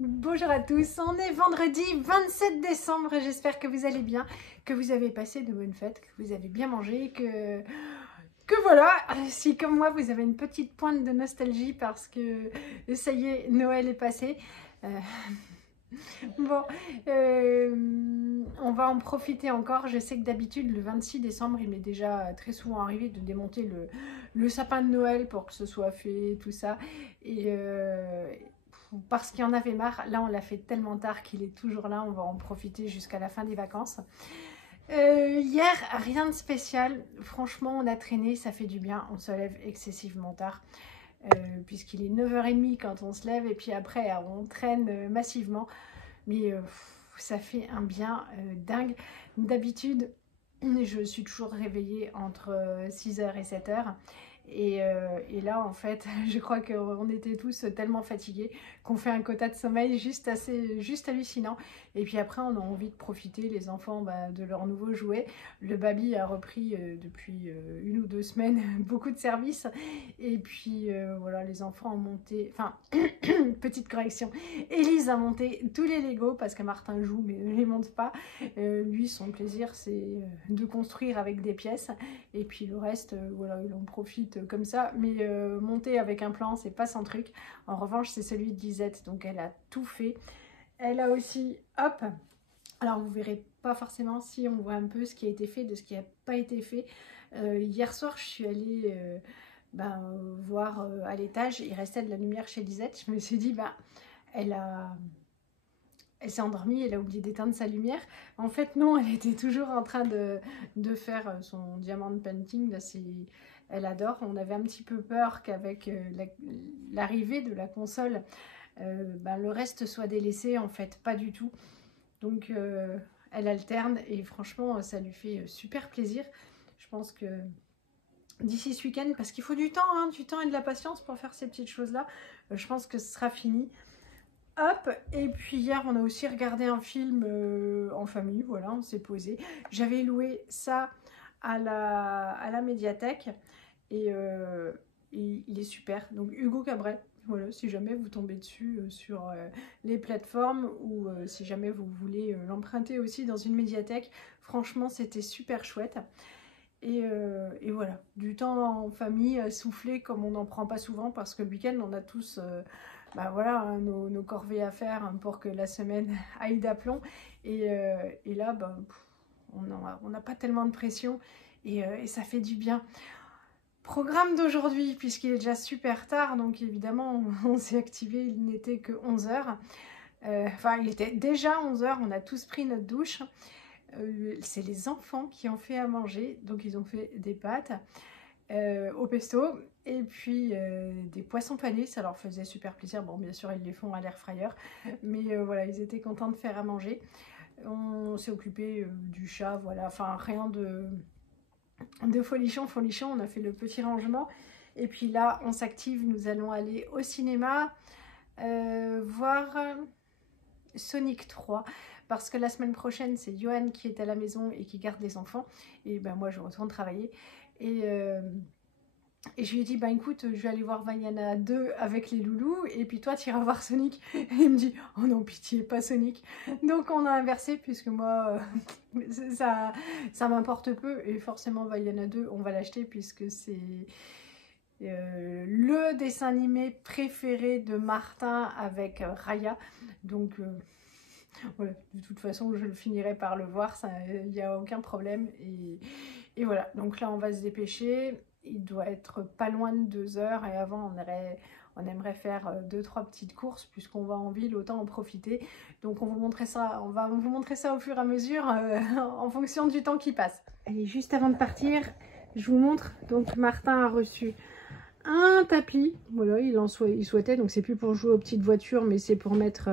Bonjour à tous, on est vendredi 27 décembre et j'espère que vous allez bien, que vous avez passé de bonnes fêtes, que vous avez bien mangé, que voilà, si comme moi vous avez une petite pointe de nostalgie parce que ça y est, Noël est passé. Bon, on va en profiter encore. Je sais que d'habitude le 26 décembre il m'est déjà très souvent arrivé de démonter le sapin de Noël pour que ce soit fait, tout ça. Et parce qu'il y en avait marre, là on l'a fait tellement tard qu'il est toujours là, on va en profiter jusqu'à la fin des vacances. Hier, rien de spécial, franchement on a traîné, ça fait du bien, on se lève excessivement tard. Puisqu'il est 9h30 quand on se lève et puis après on traîne massivement, mais ça fait un bien dingue. D'habitude je suis toujours réveillée entre 6h et 7h. Et là, en fait, je crois qu'on était tous tellement fatigués qu'on fait un quota de sommeil juste hallucinant. Et puis après, on a envie de profiter, les enfants, de leurs nouveaux jouets. Le baby a repris depuis 1 ou 2 semaines beaucoup de services. Et puis voilà, les enfants ont monté... Enfin, petite correction, Élise a monté tous les Lego parce que Martin joue mais ne les monte pas. Lui, son plaisir, c'est de construire avec des pièces. Et puis le reste, voilà, il en profite comme ça. Mais monter avec un plan, c'est pas son truc. En revanche, c'est celui de Lisette. Donc elle a tout fait. Elle a aussi, hop, alors vous verrez pas forcément si on voit un peu ce qui a été fait de ce qui n'a pas été fait. Hier soir, je suis allée voir à l'étage. Il restait de la lumière chez Lisette. Je me suis dit, elle s'est endormie, elle a oublié d'éteindre sa lumière. En fait, non, elle était toujours en train de faire son diamant painting. Là, elle adore. On avait un petit peu peur qu'avec l'arrivée de la console, le reste soit délaissé. En fait, pas du tout. Donc, elle alterne et franchement, ça lui fait super plaisir. Je pense que d'ici ce week-end, parce qu'il faut du temps et de la patience pour faire ces petites choses-là, je pense que ce sera fini. Hop, et puis hier on a aussi regardé un film en famille, voilà, on s'est posé. J'avais loué ça à la médiathèque et il est super. Donc Hugo Cabret, voilà, si jamais vous tombez dessus sur les plateformes ou si jamais vous voulez l'emprunter aussi dans une médiathèque, franchement c'était super chouette. Et voilà, du temps en famille soufflé comme on n'en prend pas souvent parce que le week-end on a tous voilà, nos corvées à faire pour que la semaine aille d'aplomb. Et là, on n'a pas tellement de pression et ça fait du bien. Programme d'aujourd'hui, puisqu'il est déjà super tard, donc évidemment, on s'est activé, il n'était que 11h. Enfin, il était déjà 11h, on a tous pris notre douche. C'est les enfants qui ont fait à manger, donc ils ont fait des pâtes au pesto et puis des poissons panés, ça leur faisait super plaisir. Bon, bien sûr ils les font à l'air fryer, mais voilà, ils étaient contents de faire à manger. On s'est occupé du chat, voilà, enfin rien de folichon, on a fait le petit rangement. Et puis là on s'active, nous allons aller au cinéma voir Sonic 3 parce que la semaine prochaine c'est Johan qui est à la maison et qui garde les enfants et moi je retourne travailler et je lui ai dit, écoute, je vais aller voir Vaiana 2 avec les loulous, et puis toi, tu iras voir Sonic. Et il me dit, oh non, pitié, pas Sonic. Donc on a inversé, puisque moi, ça m'importe peu, et forcément Vaiana 2, on va l'acheter, puisque c'est le dessin animé préféré de Martin avec Raya. Donc voilà, de toute façon, je finirai par le voir, il n'y a aucun problème. Et voilà, donc là, on va se dépêcher. Il doit être pas loin de 2h et avant on aimerait faire 2-3 petites courses puisqu'on va en ville, autant en profiter. Donc on va vous montrer ça au fur et à mesure en fonction du temps qui passe. Allez, juste avant de partir, je vous montre. Donc Martin a reçu un tapis, voilà, il souhaitait, donc c'est plus pour jouer aux petites voitures mais c'est pour mettre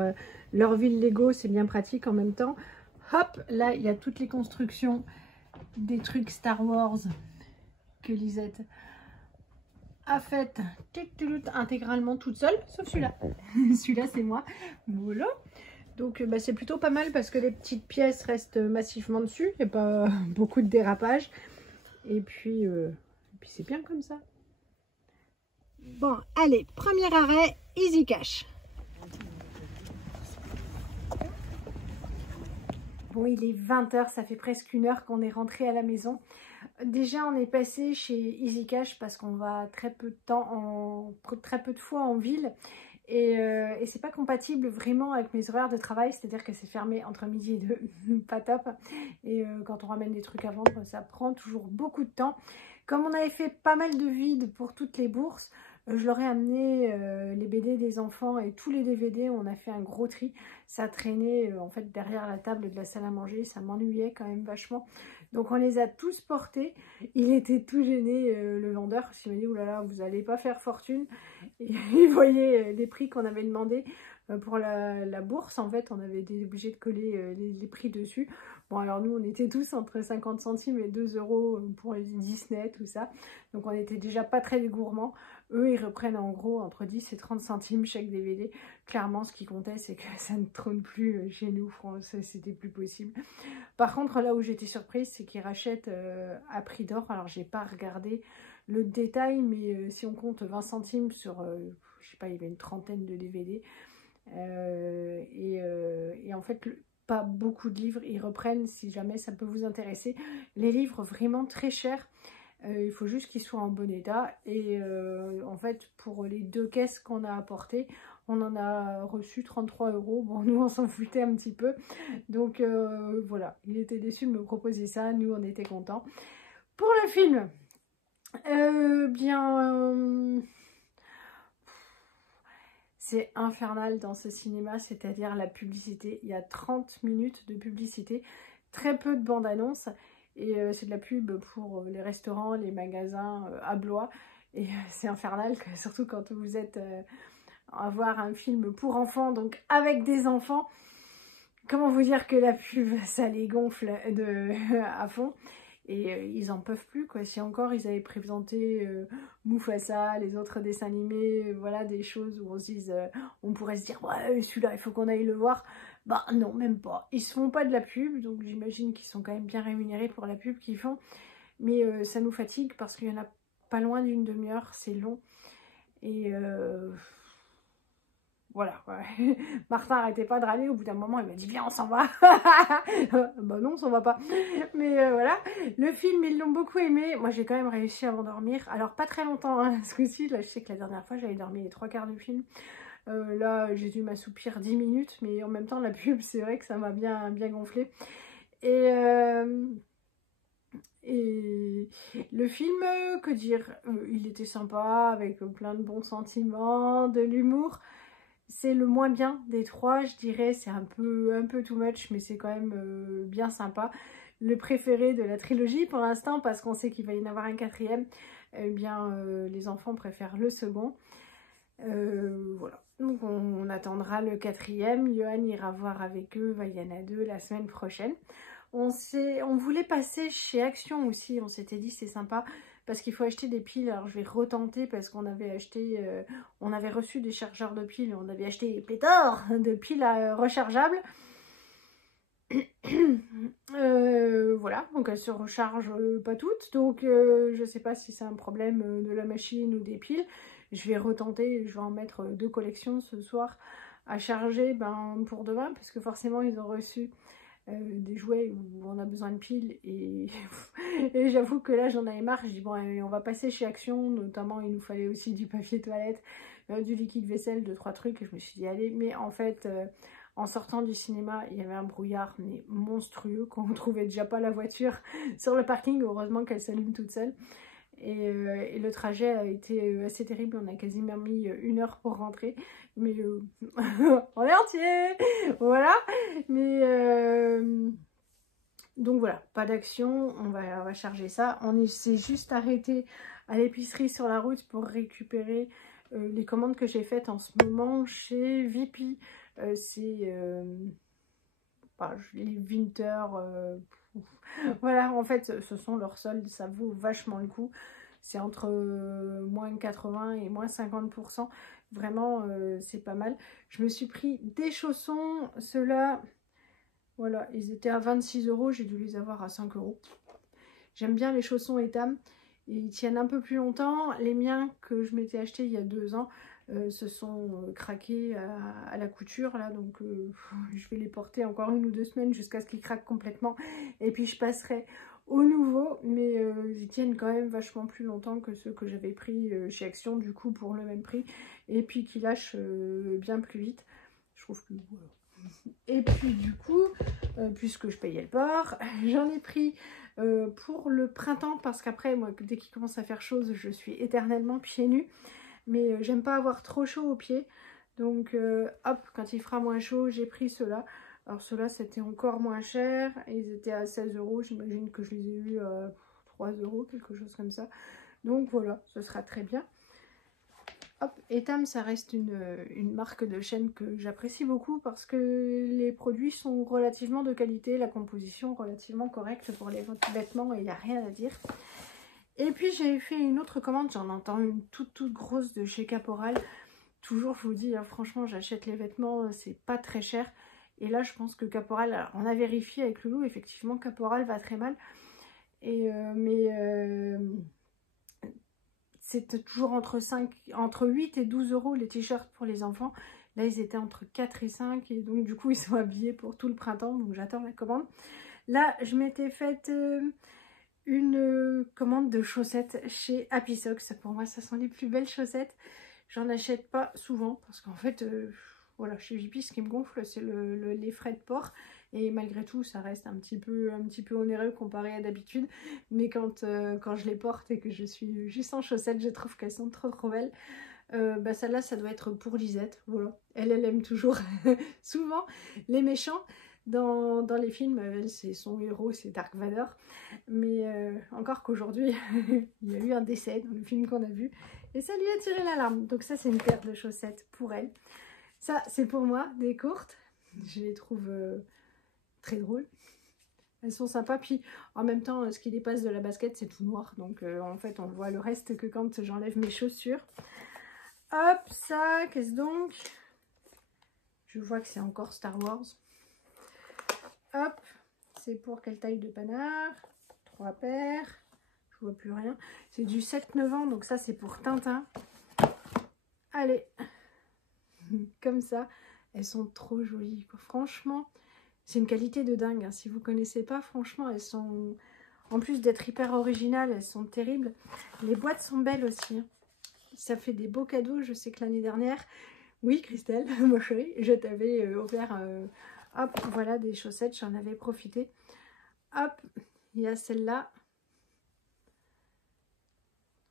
leur ville Lego, c'est bien pratique en même temps. Hop, là il y a toutes les constructions des trucs Star Wars que Lisette a fait intégralement toute seule, sauf celui-là. Celui-là, c'est moi. Voilà. Donc, c'est plutôt pas mal parce que les petites pièces restent massivement dessus. Il n'y a pas beaucoup de dérapage. Et puis c'est bien comme ça. Bon, allez, premier arrêt, Easy Cash. Bon, il est 20 h, ça fait presque 1 heure qu'on est rentré à la maison. Déjà, on est passé chez Easy Cash parce qu'on va très peu de temps, très peu de fois en ville. Et c'est pas compatible vraiment avec mes horaires de travail, c'est-à-dire que c'est fermé entre midi et 2, pas top. Et quand on ramène des trucs à vendre, ça prend toujours beaucoup de temps. Comme on avait fait pas mal de vide pour toutes les bourses, je leur ai amené les BD des enfants et tous les DVD, on a fait un gros tri. Ça traînait en fait derrière la table de la salle à manger, ça m'ennuyait quand même vachement. Donc on les a tous portés. Il était tout gêné, le vendeur, parce qu'il m'a dit « Oulala, vous n'allez pas faire fortune ». Et il voyait les prix qu'on avait demandé pour la bourse. En fait, on avait été obligé de coller les prix dessus. Bon, alors nous, on était tous entre 50 centimes et 2 € pour les Disney, tout ça. Donc on était déjà pas très gourmands. Eux, ils reprennent en gros entre 10 et 30 centimes chaque DVD. Clairement, ce qui comptait, c'est que ça ne trône plus chez nous. C'était plus possible. Par contre, là où j'étais surprise, c'est qu'ils rachètent à prix d'or. Alors, j'ai pas regardé le détail, mais si on compte 20 centimes sur, je sais pas, il y avait une trentaine de DVD. Et en fait, pas beaucoup de livres. Ils reprennent, si jamais ça peut vous intéresser, les livres vraiment très chers. Il faut juste qu'ils soient en bon état. Et en fait, pour les 2 caisses qu'on a apportées, on en a reçu 33 €. Bon, nous, on s'en foutait un petit peu. Donc, voilà. Il était déçu de me proposer ça. Nous, on était contents. Pour le film, c'est infernal dans ce cinéma, c'est-à-dire la publicité. Il y a 30 minutes de publicité, très peu de bande-annonce. Et c'est de la pub pour les restaurants, les magasins à Blois. Et c'est infernal, surtout quand vous êtes à voir un film pour enfants, donc avec des enfants. Comment vous dire que la pub, ça les gonfle à fond. Et ils en peuvent plus, quoi. Si encore ils avaient présenté Mufasa, les autres dessins animés, voilà, des choses où on se dise, on pourrait se dire, ouais, celui-là, il faut qu'on aille le voir. Bah non, même pas. Ils se font pas de la pub, donc j'imagine qu'ils sont quand même bien rémunérés pour la pub qu'ils font. Mais ça nous fatigue parce qu'il y en a pas loin d'une demi-heure, c'est long. Et voilà, ouais. Martin arrêtait pas de râler, au bout d'un moment il m'a dit viens on s'en va. Bah non on s'en va pas. Mais voilà, le film ils l'ont beaucoup aimé, moi j'ai quand même réussi à m'endormir, alors pas très longtemps hein, ce coup-ci, là je sais que la dernière fois j'avais dormi les 3/4 du film. Là j'ai dû m'assoupir 10 minutes, mais en même temps la pub c'est vrai que ça m'a bien gonflé. Et le film, que dire, il était sympa, avec plein de bons sentiments, de l'humour. C'est le moins bien des 3, je dirais. C'est un peu too much, mais c'est quand même bien sympa. Le préféré de la trilogie pour l'instant, parce qu'on sait qu'il va y en avoir un 4e. Eh bien, les enfants préfèrent le second. Voilà. Donc, on attendra le 4e. Johan ira voir avec eux Vaiana 2 la semaine prochaine. On voulait passer chez Action aussi. On s'était dit, c'est sympa. Parce qu'il faut acheter des piles, alors je vais retenter parce qu'on avait acheté, on avait reçu des chargeurs de piles, on avait acheté pléthore de piles rechargeables. Voilà, donc elles se rechargent pas toutes, donc je sais pas si c'est un problème de la machine ou des piles. Je vais retenter, je vais en mettre 2 collections ce soir à charger pour demain, parce que forcément ils ont reçu des jouets où on a besoin de piles et, et j'avoue que là j'en avais marre. Je dis bon allez, on va passer chez Action, notamment il nous fallait aussi du papier toilette, du liquide vaisselle, 2-3 trucs, et je me suis dit allez, mais en fait en sortant du cinéma il y avait un brouillard mais monstrueux, qu'on ne trouvait déjà pas la voiture sur le parking, heureusement qu'elle s'allume toute seule. Et le trajet a été assez terrible, on a quasiment mis 1 heure pour rentrer, mais on est entier, voilà. Mais donc voilà, pas d'action, on va charger ça. On s'est juste arrêté à l'épicerie sur la route pour récupérer les commandes que j'ai faites en ce moment chez VP. C'est les Winter, voilà, en fait ce sont leurs soldes, ça vaut vachement le coup. C'est entre moins 80 et moins 50%. Vraiment, c'est pas mal. Je me suis pris des chaussons. Ceux-là, voilà, ils étaient à 26 €. J'ai dû les avoir à 5 €. J'aime bien les chaussons Etam. Ils tiennent un peu plus longtemps. Les miens que je m'étais achetés il y a 2 ans, se sont craqués à la couture là, donc je vais les porter encore 1 ou 2 semaines jusqu'à ce qu'ils craquent complètement, et puis je passerai au nouveau, mais ils tiennent quand même vachement plus longtemps que ceux que j'avais pris chez Action, du coup pour le même prix, et puis qui lâchent bien plus vite, je trouve que voilà. Et puis du coup, puisque je payais le port, j'en ai pris pour le printemps, parce qu'après moi dès qu'il commence à faire chaud je suis éternellement pieds nus, mais j'aime pas avoir trop chaud aux pieds, donc hop, quand il fera moins chaud j'ai pris ceux-là. Alors ceux-là c'était encore moins cher, ils étaient à 16 €, j'imagine que je les ai eus à 3 €, quelque chose comme ça, donc voilà, ce sera très bien. Hop, Etam, ça reste une marque de chaîne que j'apprécie beaucoup parce que les produits sont relativement de qualité, la composition relativement correcte pour les vêtements et il n'y a rien à dire. Et puis j'ai fait une autre commande, j'en entends une toute grosse de chez Caporal. Toujours, je vous dis, hein, franchement, j'achète les vêtements, c'est pas très cher. Et là, je pense que Caporal, alors, on a vérifié avec Loulou, effectivement, Caporal va très mal. Et, c'était toujours entre 8 et 12 € les t-shirts pour les enfants. Là, ils étaient entre 4 et 5. Et donc, du coup, ils sont habillés pour tout le printemps. Donc, j'attends la commande. Là, je m'étais faite une commande de chaussettes chez Happy Socks. Pour moi, ça sont les plus belles chaussettes. J'en achète pas souvent parce qu'en fait, voilà, chez JP, ce qui me gonfle, c'est les frais de port. Et malgré tout, ça reste un petit peu onéreux comparé à d'habitude. Mais quand je les porte et que je suis juste en chaussettes, je trouve qu'elles sont trop belles. Bah celle-là, ça doit être pour Lisette. Voilà. Elle aime toujours souvent les méchants. Dans les films, c'est son héros, c'est Dark Vador. Mais encore qu'aujourd'hui, il y a eu un décès dans le film qu'on a vu. Et ça lui a tiré l'alarme. Donc ça, c'est une paire de chaussettes pour elle. Ça, c'est pour moi, des courtes. Je les trouve très drôles. Elles sont sympas. Puis en même temps, ce qui dépasse de la basket, c'est tout noir. Donc en fait, on voit le reste que quand j'enlève mes chaussures. Hop, ça, qu'est-ce donc? Je vois que c'est encore Star Wars. Hop, c'est pour quelle taille de panard? 3 paires. Je vois plus rien. C'est du 7-9 ans, donc ça, c'est pour Tintin. Allez, comme ça. Elles sont trop jolies, quoi. Franchement, c'est une qualité de dingue. Hein. Si vous connaissez pas, franchement, elles sont... En plus d'être hyper originales, elles sont terribles. Les boîtes sont belles aussi. Ça fait des beaux cadeaux. Je sais que l'année dernière... Oui, Christelle, ma chérie, je t'avais offert... hop, voilà, des chaussettes. J'en avais profité. Hop, il y a celle-là.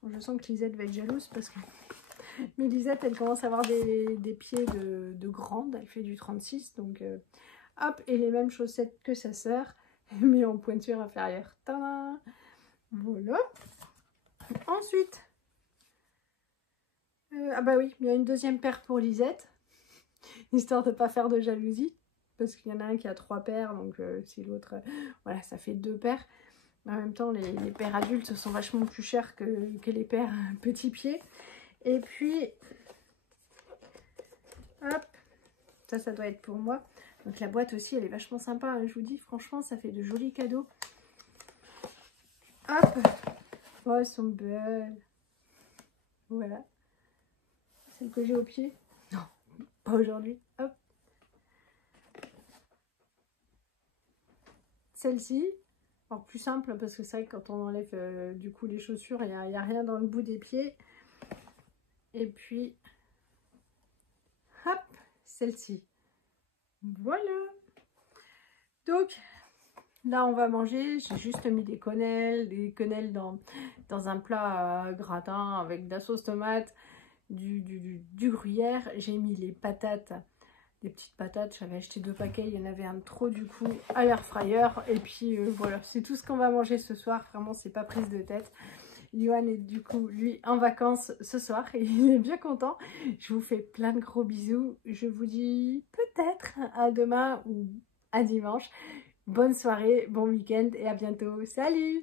Je sens que Lisette va être jalouse parce que... Mais Lisette, elle commence à avoir des pieds de grande. Elle fait du 36, donc... hop, et les mêmes chaussettes que sa sœur, mais en pointure inférieure. Tadam! Voilà. Ensuite, ah bah oui, il y a une deuxième paire pour Lisette, histoire de ne pas faire de jalousie, parce qu'il y en a un qui a 3 paires, donc si l'autre, voilà, ça fait 2 paires. Mais en même temps, les paires adultes sont vachement plus chères que les paires petits pieds. Et puis, hop, ça doit être pour moi. Donc la boîte aussi, elle est vachement sympa, hein, je vous dis, franchement, ça fait de jolis cadeaux. Hop, oh, elles sont belles. Voilà. Celle que j'ai au pied. Non, pas aujourd'hui. Hop. Celle-ci, alors plus simple, parce que c'est vrai que quand on enlève du coup les chaussures, il n'y a rien dans le bout des pieds. Et puis, hop, celle-ci. Voilà. Donc, là, on va manger. J'ai juste mis des quenelles dans un plat gratin avec de la sauce tomate, du gruyère. J'ai mis les patates, des petites patates. J'avais acheté 2 paquets. Il y en avait un de trop, du coup, à l'air fryer. Et puis, voilà, c'est tout ce qu'on va manger ce soir. Vraiment, c'est pas prise de tête. Johan est du coup, lui, en vacances ce soir et il est bien content. Je vous fais plein de gros bisous. Je vous dis peut-être à demain ou à dimanche. Bonne soirée, bon week-end et à bientôt. Salut!